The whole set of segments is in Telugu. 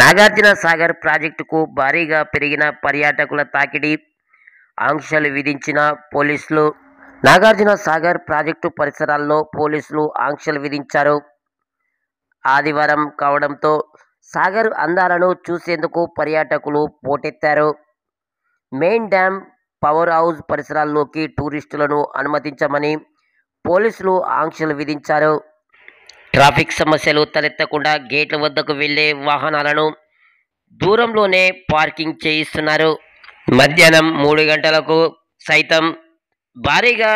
నాగార్జున సాగర్ ప్రాజెక్టుకు భారీగా పెరిగిన పర్యాటకుల తాకిడి, ఆంక్షలు విధించిన పోలీసులు. నాగార్జున సాగర్ ప్రాజెక్టు పరిసరాల్లో పోలీసులు ఆంక్షలు విధించారు. ఆదివారం కావడంతో సాగర్ అందాలను చూసేందుకు పర్యాటకులు పోటెత్తారు. మెయిన్ డ్యామ్, పవర్ హౌస్ పరిసరాల్లోకి టూరిస్టులను అనుమతించమని పోలీసులు ఆంక్షలు విధించారు. ట్రాఫిక్ సమస్యలు తలెత్తకుండా గేట్ల వద్దకు వెళ్లే వాహనాలను దూరంలోనే పార్కింగ్ చేయిస్తున్నారు. మధ్యాహ్నం 3 గంటలకు సైతం భారీగా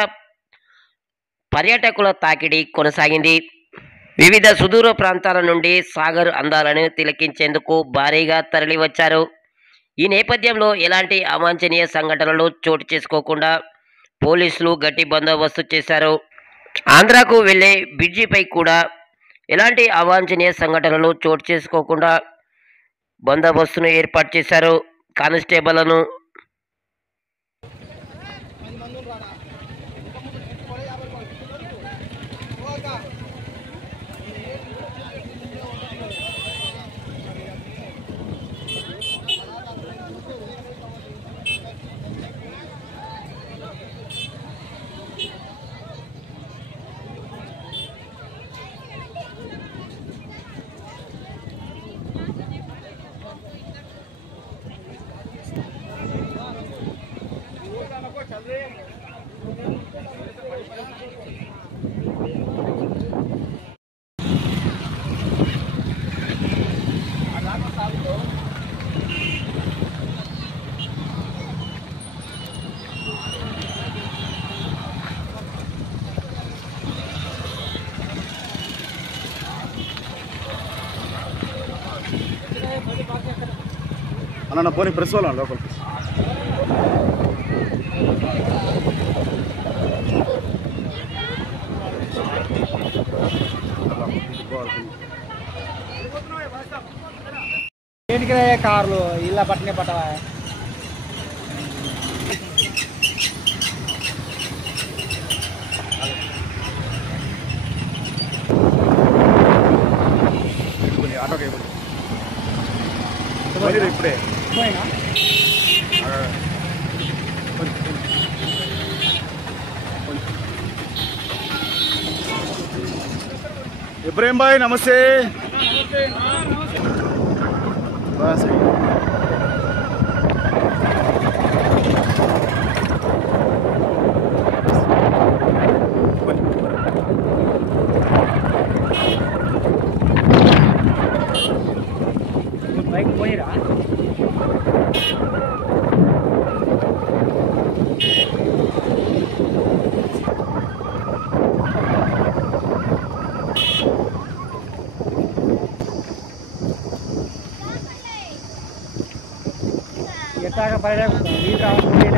పర్యాటకుల తాకిడి కొనసాగింది. వివిధ సుదూర ప్రాంతాల నుండి సాగర్ అందాలను తిలకించేందుకు భారీగా తరలివచ్చారు. ఈ నేపథ్యంలో ఎలాంటి అవాంఛనీయ సంఘటనలు చోటు చేసుకోకుండా పోలీసులు గట్టి బందోబస్తు చేశారు. ఆంధ్రాకు వెళ్లే బ్రిడ్జిపై కూడా ఎలాంటి అవాంఛనీయ సంఘటనలు చోటు చేసుకోకుండా బందోబస్తును ఏర్పాటు చేశారు. కానిస్టేబుళ్లను అన్న పోనీ ప్రెస్ వాళ్ళ లోపల ఏంటికి కార్లు ఇలా పట్టనే పట్టవా? ఆటోకి ఇప్పుడే పోయినా ఇబ్రహీం భాయ్ నమస్తే. బైక్ పోయిరా? ఎట్లా పర్యాటకులు